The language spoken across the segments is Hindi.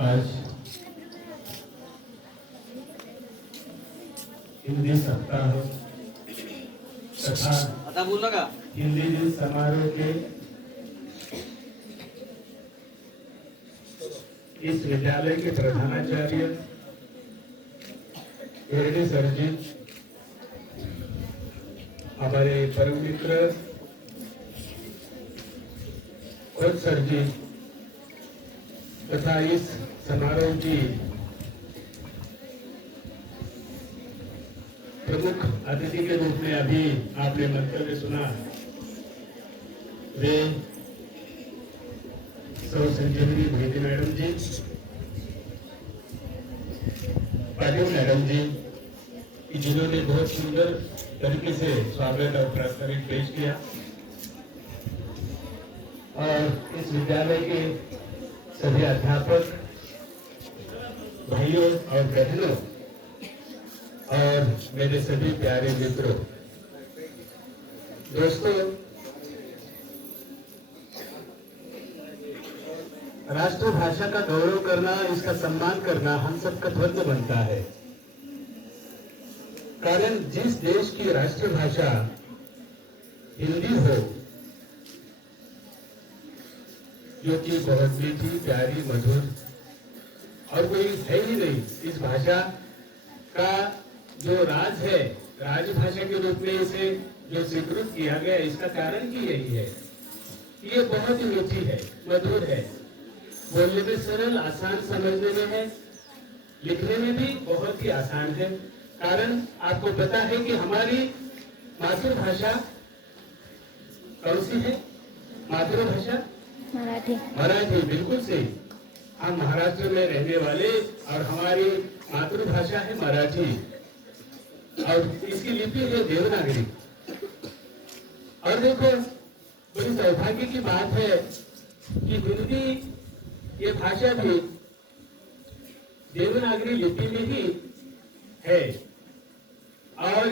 आज हिंदी सप्ताह तथा हिंदी दिन समारोह के इस विद्यालय के प्रधानाचार्य हिरडी सर जी, हमारे परम मित्र खोज सर जी तथा इस समारोह की प्रमुख अतिथि के रूप में अभी आपने मंतव्य सुना, वे सौ संजीवनी भेदी मैडम जी, पाटिल मैडम जी, जिन्होंने बहुत सुंदर तरीके से स्वागत और प्रास्ताविक पेश किया और इस विद्यालय के सभी अध्यापक भाइयों और बहनों और मेरे सभी प्यारे मित्रों, दोस्तों, राष्ट्रभाषा का गौरव करना, इसका सम्मान करना हम सबका फर्ज बनता है। कारण जिस देश की राष्ट्रभाषा हिंदी हो, जो कि बहुत मीठी, प्यारी, मधुर और कोई है ही नहीं, इस भाषा का जो राज है, राजभाषा के रूप में इसे जो स्वीकृत किया गया, इसका कारण ही यही है कि ये बहुत ही मीठी है, मधुर है, बोलने में सरल, आसान समझने में है, लिखने में भी बहुत ही आसान है। कारण आपको पता है कि हमारी मातृभाषा कौन सी है? मातृभाषा मराठी। मराठी, बिल्कुल सही। हम महाराष्ट्र में रहने वाले और हमारी मातृभाषा है मराठी और इसकी लिपि है देवनागरी। और देखो, बड़ी सौभाग्य की बात है कि हिंदी ये भाषा भी देवनागरी लिपि में ही है और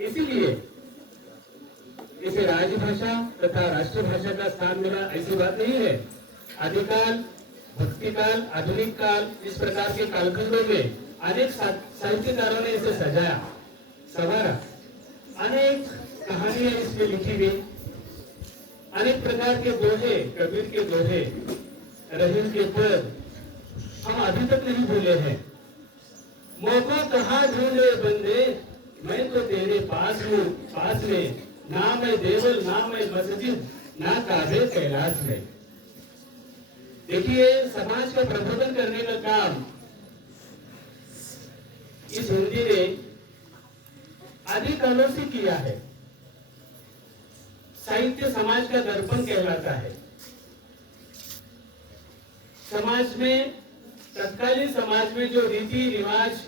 इसीलिए इसे राजभाषा तथा राष्ट्रभाषा का स्थान मिला, ऐसी बात नहीं है। आदिकाल, भक्तिकाल, आधुनिक काल, इस प्रकार के कालखंडों में अनेक साहित्यकारों ने इसे सजाया, संवारा, अनेक कहानियां इसमें लिखी गई, अनेक प्रकार के दोहे, कबीर के दोहे, रहीम के पद हम अभी तक नहीं भूले हैं। मौका कहाँ ढूंढे बंदे, मैं तो तेरे पास हूँ, पास में, ना मैं देवल, ना मैं मस्जिद, ना काबे कैलाश में। देखिए, समाज का प्रबोधन करने का काम इस हिंदी ने आदि कालों से किया है। साहित्य समाज का दर्पण कहलाता है। समाज में, तत्कालीन समाज में जो रीति रिवाज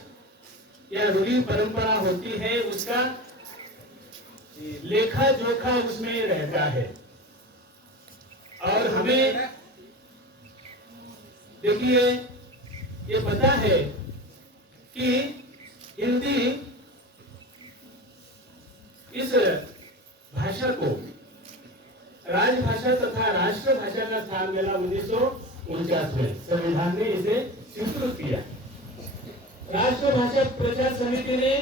या रूढ़ी परंपरा होती है, उसका लेखा जोखा उसमें रहता है। और हमें देखिए, ये पता है कि हिंदी इस भाषा को राजभाषा तथा राष्ट्रभाषा का स्थान मिला 1949 में। संविधान ने इसे स्वीकृत किया। राष्ट्रभाषा प्रचार समिति ने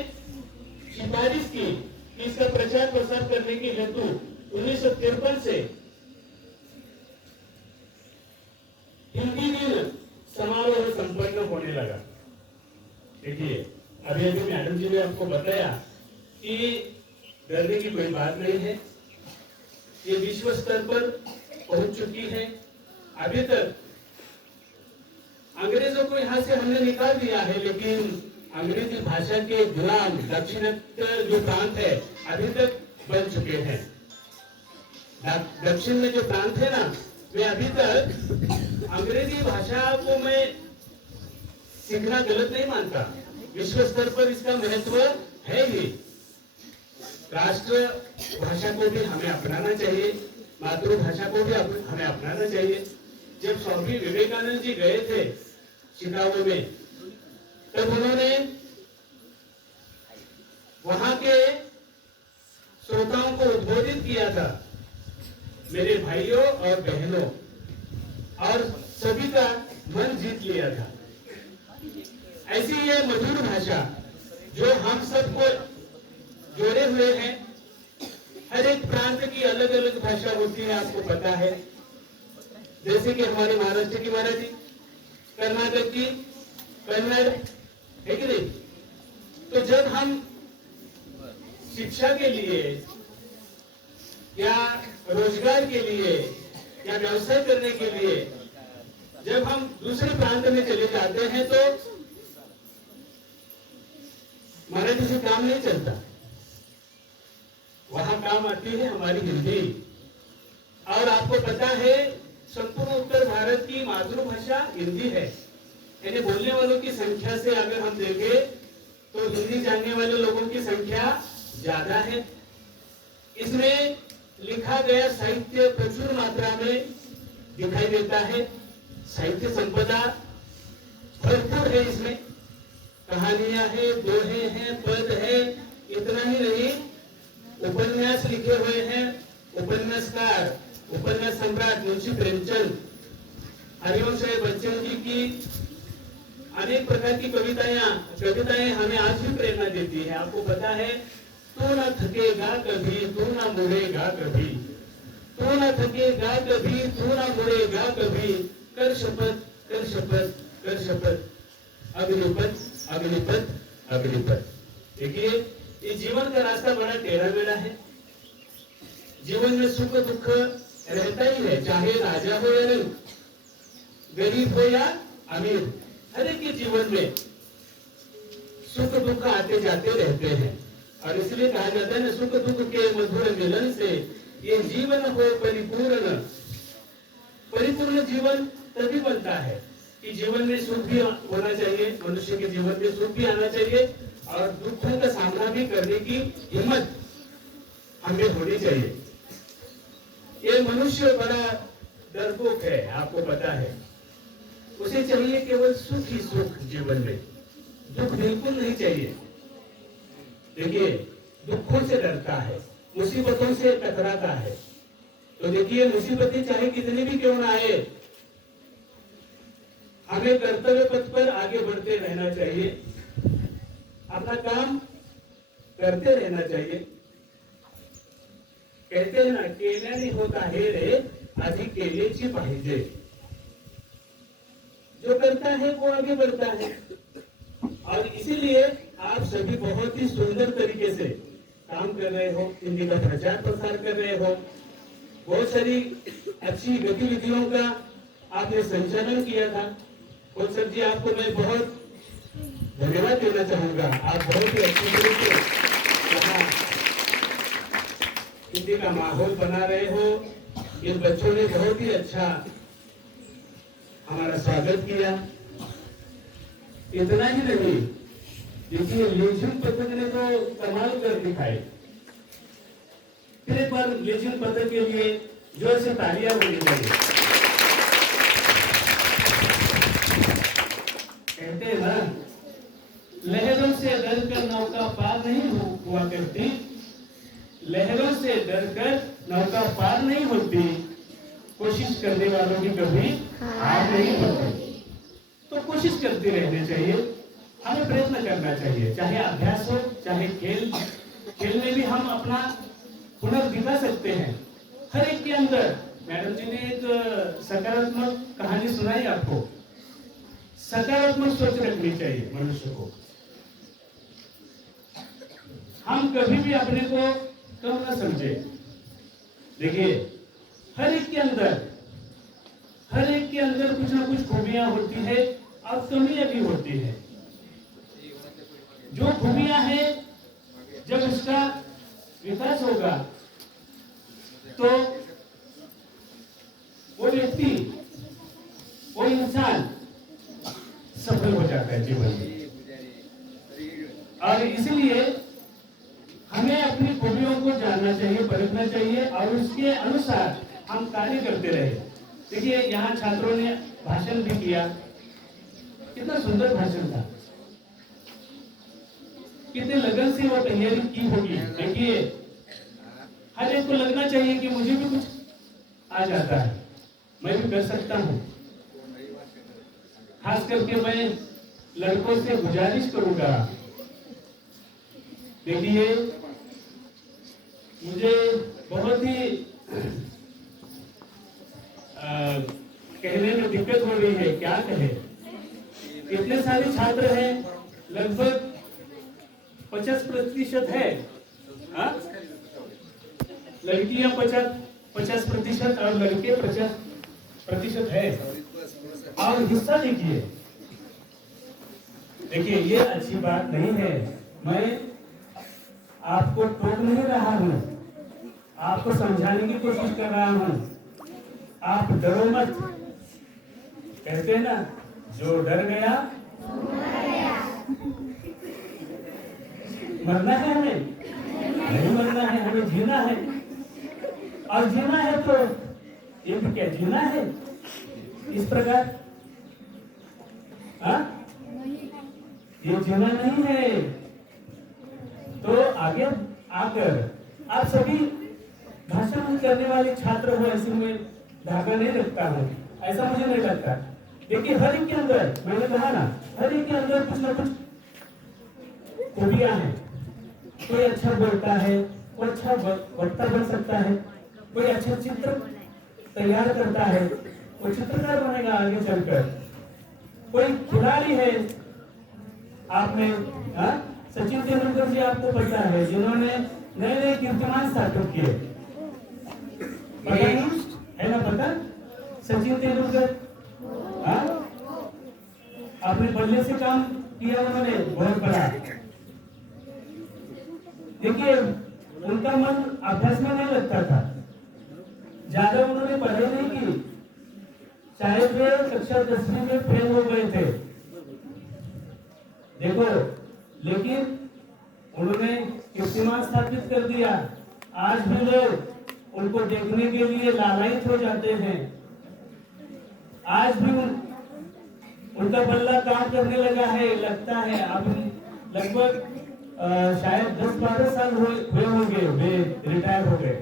सिफारिश की कि इसका प्रचार प्रसार करने के हेतु 1953 से हिंदी दिन समारोह संपन्न होने लगा। देखिए, अभी अभी मैडम जी ने आपको बताया कि डरने की कोई बात नहीं है, ये विश्व स्तर पर पहुंच चुकी है। अभी तक अंग्रेजों को यहाँ से हमने निकाल दिया है, लेकिन अंग्रेजी भाषा के गुलाम दक्षिणोत्तर जो प्रांत है अभी तक बन चुके हैं। दक्षिण में जो प्रांत है ना, वे अभी तक अंग्रेजी भाषा को मैं सीखना गलत नहीं मानता। विश्व स्तर पर इसका महत्व है ही। राष्ट्र भाषा को भी हमें अपनाना चाहिए, मातृभाषा को भी हमें अपनाना चाहिए। जब स्वामी विवेकानंद जी गए थे शिकागो में, तब उन्होंने वहां के श्रोताओं को उद्बोधित किया था, मेरे भाइयों और बहनों, और सभी का मन जीत लिया था। ऐसी ये मधुर भाषा जो हम सबको जोड़े हुए हैं। हर एक प्रांत की अलग अलग भाषा होती है, आपको पता है। जैसे कि हमारे महाराष्ट्र की मराठी, कर्नाटक की कन्नड़, है कि नहीं? तो जब हम शिक्षा के लिए या रोजगार के लिए या व्यवसाय करने के लिए जब हम दूसरे प्रांत में चले जाते हैं तो मराठी से काम नहीं चलता, वहां काम आती है हमारी हिंदी। और आपको पता है संपूर्ण उत्तर भारत की मातृभाषा हिंदी है, यानी बोलने वालों की संख्या से अगर हम देखें तो हिंदी जानने वाले लोगों की संख्या ज्यादा है। इसमें लिखा गया साहित्य प्रचुर मात्रा में दिखाई देता है, साहित्य संपदा भरपूर है, इसमें कहानियां है, दोहे हैं, पद है। इतना ही नहीं, उपन्यास लिखे हुए हैं। उपन्यासकार, उपन्यास सम्राट मुंशी प्रेमचंद, हरिवंश राय बच्चन जी की अनेक प्रकार की कविताएं हमें आज भी प्रेरणा देती है। आपको पता है, तू न थकेगा कभी, तू न मुड़ेगा कभी, तू न थकेगा कभी, तू न मुड़ेगा कभी, कर शपथ, कर शपथ, कर शपथ, अग्निपथ, अग्निपथ, अग्निपथ। देखिए, ये जीवन का रास्ता बड़ा टेढ़ा मेढ़ा है। जीवन में सुख दुख रहता ही है, चाहे राजा हो या नहीं, गरीब हो या अमीर, हर एक के जीवन में सुख दुख आते जाते रहते हैं। और इसलिए कहा जाता है ना, सुख दुख के मधुर मिलन से ये जीवन हो परिपूर्ण। परिपूर्ण जीवन तभी बनता है कि जीवन में सुख भी होना चाहिए, मनुष्य के जीवन में सुख भी आना चाहिए और दुखों का सामना भी करने की हिम्मत हमें होनी चाहिए। ये मनुष्य बड़ा डरपोक है, आपको पता है। उसे चाहिए केवल सुख ही सुख जीवन में, दुख बिल्कुल नहीं चाहिए। देखिए, दुखों से डरता है, मुसीबतों से टकराता है। तो देखिए, मुसीबतें चाहे कितनी भी क्यों ना आए, हमें कर्तव्य पथ पर आगे बढ़ते रहना चाहिए, अपना काम करते रहना चाहिए। कहते हैं ना, केल्याने होता है रे, आधी केलेची पाहिजे। जो करता है वो आगे बढ़ता है। और इसीलिए आप सभी बहुत ही सुंदर तरीके से काम कर रहे हो, हिंदी का प्रचार प्रसार कर रहे हो, बहुत सारी अच्छी गतिविधियों का आपने संचालन किया था। और सर जी, आपको मैं बहुत धन्यवाद देना चाहूंगा। आप बहुत ही अच्छी तरीके यहाँ हिंदी का माहौल बना रहे हो। इन बच्चों ने बहुत ही अच्छा हमारा स्वागत किया। इतना ही नहीं, देखिए, लेजिम पथक ने तो कमाल कर दिखाई। फिर एक बार लेजिम पथक के लिए जोर से तालियां होनी चाहिए। कहते हैं ना, लहरों से डरकर नौका पार नहीं हुआ करती, लहरों से डरकर नौका पार नहीं होती, कोशिश करने वालों की कभी हार नहीं होती। तो कोशिश करते रहना चाहिए, हमें प्रयत्न करना चाहिए, चाहे अभ्यास हो चाहे खेल में भी हम अपना हुनर दिखा सकते हैं। हर एक के अंदर, मैडम जी ने एक सकारात्मक कहानी सुनाई आपको। सकारात्मक सोच रखनी चाहिए मनुष्य को। हम कभी भी अपने को कम न समझे। देखिए, हर एक के अंदर कुछ ना कुछ खूबियां होती है और कमियां भी होती है। जो खूबियां हैं, जब उसका विकास होगा तो वो व्यक्ति, वो इंसान सफल हो जाता है जीवन में। और इसलिए हमें अपनी खूबियों को जानना चाहिए, परखना चाहिए और उसके अनुसार हम कार्य करते रहे। देखिए, यहाँ छात्रों ने भाषण भी किया, कितना सुंदर भाषण था, कितने लगन से वो तैयारी की होगी। देखिए, हर एक को लगना चाहिए कि मुझे भी कुछ आ जाता है, मैं भी कर सकता हूँ। खास करके मैं लड़कों से गुजारिश करूंगा, देखिए मुझे बहुत ही कहने में दिक्कत हो रही है, क्या कहे। इतने सारे छात्र हैं, लगभग 50% है, लड़कियां 50% और लड़के 50% है। और हिस्सा लीजिए। देखिए ये अच्छी बात नहीं है। मैं आपको टोक नहीं रहा हूं, आपको समझाने की कोशिश कर रहा हूं। आप डरो मत। कहते हैं ना, जो डर गया मरना है, हमें नहीं मरना है, हमें जीना है। और जीना है तो ये भी क्या जीना है इस प्रकार, ये जीना नहीं है। तो आगे आकर आप सभी भाषण करने वाले छात्र हो, ऐसे में धागा नहीं रखता हूँ, ऐसा मुझे नहीं लगता। देखिए हर एक के अंदर, मैंने कहा ना, हर एक के अंदर कुछ ना कुछ खूबियां हैं। कोई अच्छा बोलता है, कोई अच्छा वक्ता बन सकता है, कोई अच्छा चित्र तैयार करता है, कोई चित्रकार बनेगा आगे चलकर, कोई खिलाड़ी है। आपने सचिन तेंदुलकर जी आपको पता है, जिन्होंने नए नए कीर्तिमान स्थापित किए, है ना पता? सचिन तेंदुलकर अपने बल्ले से काम किया उन्होंने बहुत बड़ा। देखिए उनका मन अभ्यास में नहीं लगता था, ज्यादा उन्होंने पढ़ाई नहीं की, शायद वे कक्षा 10वीं में फेल हो गए थे। देखो, लेकिन उन्होंने कीर्तिमान स्थापित कर दिया। आज भी लोग उनको देखने के लिए लालायित हो जाते हैं। आज भी उनका बल्ला काम करने लगा है, लगता है। अब लगभग शायद 10-12 साल हुए होंगे वे रिटायर हो गए।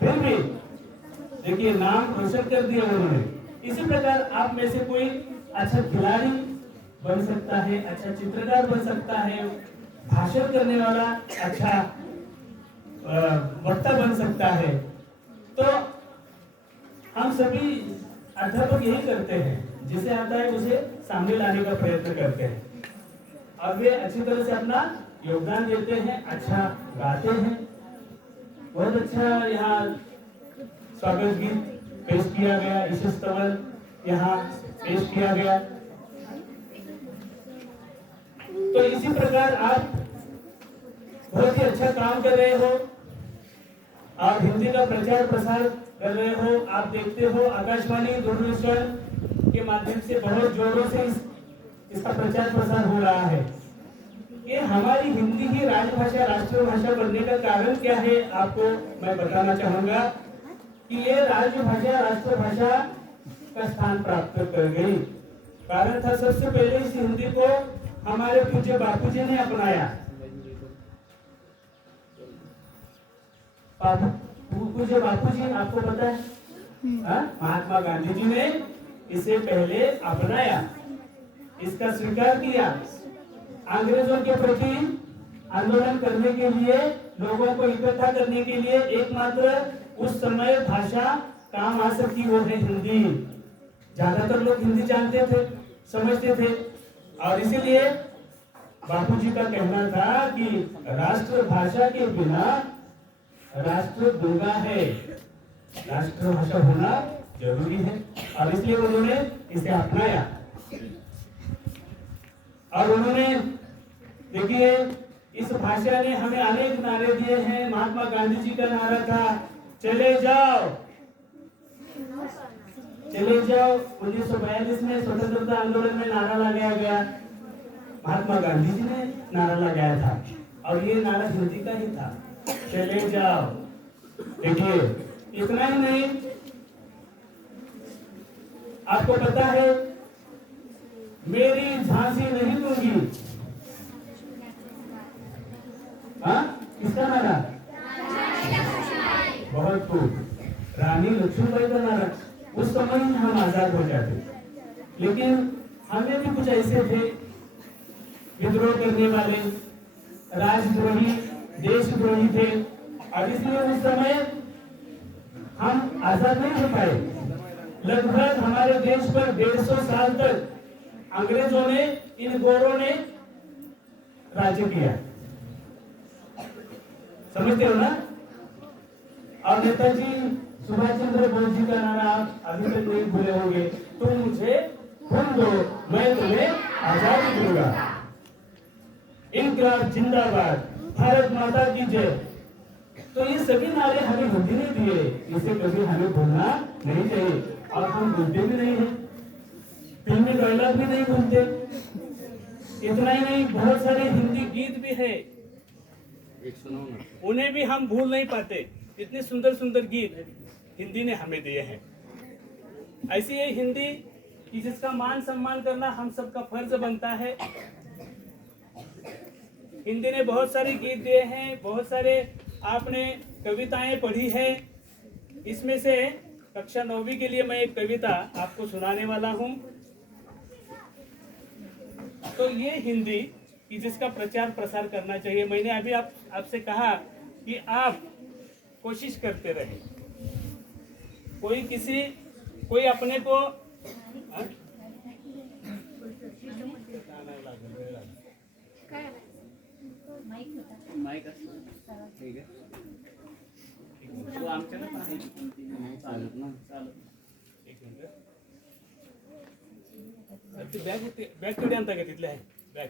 फिर भी देखिए नाम रोशन कर दिया उन्होंने। इसी प्रकार आप में से कोई अच्छा खिलाड़ी बन सकता है, अच्छा चित्रकार बन सकता है, भाषण करने वाला अच्छा वक्ता बन सकता है। तो हम सभी अध्यापक यही करते हैं, जिसे आता है उसे सामने लाने का प्रयत्न करते हैं और वे अच्छी तरह से अपना योगदान देते हैं, अच्छा गाते हैं। बहुत अच्छा यहाँ स्वागत गीत पेश किया गया, ईश स्तवन यहाँ पेश किया गया। तो इसी प्रकार आप बहुत ही अच्छा काम कर रहे हो और हिंदी का प्रचार प्रसार कर रहे हो। आप देखते हो आकाशवाणी दूरदर्शन के माध्यम से बहुत जोरों से इसका प्रचार प्रसार हो रहा है। ये हमारी हिंदी ही राजभाषा, राष्ट्रीय भाषा बनने का कारण क्या है, आपको मैं बताना चाहूंगा कि ये राजभाषा, राष्ट्रभाषा का स्थान प्राप्त कर गई। कारण था, सबसे पहले इस हिंदी को हमारे पूज्य बापू जी ने अपनाया। पूज्य बापू जी आपको पता है, महात्मा गांधी जी ने इसे पहले अपनाया, इसका स्वीकार किया। अंग्रेजों के प्रति आंदोलन करने के लिए, लोगों को इकट्ठा करने के लिए एकमात्र उस समय भाषा काम आ सकती वो है हिंदी। ज्यादातर लोग हिंदी जानते थे, समझते थे और इसीलिए बापूजी का कहना था कि राष्ट्रभाषा के बिना राष्ट्र दूंगा है, राष्ट्रभाषा होना जरूरी है। और इसलिए उन्होंने इसे अपनाया और उन्होंने देखिए इस भाषा ने हमें अनेक नारे दिए हैं। महात्मा गांधी जी का नारा था, चले जाओ चले जाओ। 1942 में स्वतंत्रता आंदोलन में नारा लगाया गया, महात्मा गांधी जी ने नारा लगाया था और ये नारा हिंदी का ही था, चले जाओ। देखिए इतना ही नहीं, आपको पता है मेरी झांसी नहीं दूंगी, किसका नारा? बहुत खूब, रानी लक्ष्मीबाई का नारा। उस समय हम आजाद हो जाते, लेकिन हमें भी कुछ ऐसे थे विद्रोह करने वाले, राजद्रोही, देशद्रोही थे, और इसलिए उस समय हम आजाद नहीं हो पाए। लगभग हमारे देश पर 150 साल तक अंग्रेजों ने, इन गोरों ने राज्य किया, समझते हो ना। और नेताजी सुभाष चंद्र बोस जी का नारा आप अभी तक नहीं भूले होंगे, तुम मुझे खून दो मैं तुम्हें आजादी दूंगा, इनकलाब जिंदाबाद, भारत माता की जय। तो ये सभी नारे हमें हिंदी ने दिए, इसे कभी हमें भूलना नहीं चाहिए। और हम भूलते भी नहीं है, फिल्मी डायलॉग भी नहीं भूलते। इतना ही नहीं, बहुत सारे हिंदी गीत भी है, उन्हें भी हम भूल नहीं पाते। इतने सुंदर सुंदर गीत हिंदी ने हमें दिए हैं। ऐसी है हिंदी कि जिसका मान सम्मान करना हम सबका फर्ज बनता है। हिंदी ने बहुत सारे गीत दिए हैं, बहुत सारे आपने कविताएं पढ़ी है। इसमें से कक्षा 9वीं के लिए मैं एक कविता आपको सुनाने वाला हूं। तो ये हिंदी कि जिसका प्रचार प्रसार करना चाहिए। मैंने अभी आपसे कहा कि आप कोशिश करते रहे, कोई अपने को आमच्या ना चालत ना चालत एक मिनिट बॅग होते, बॅग थोडी आणता का तिथले आहे बॅग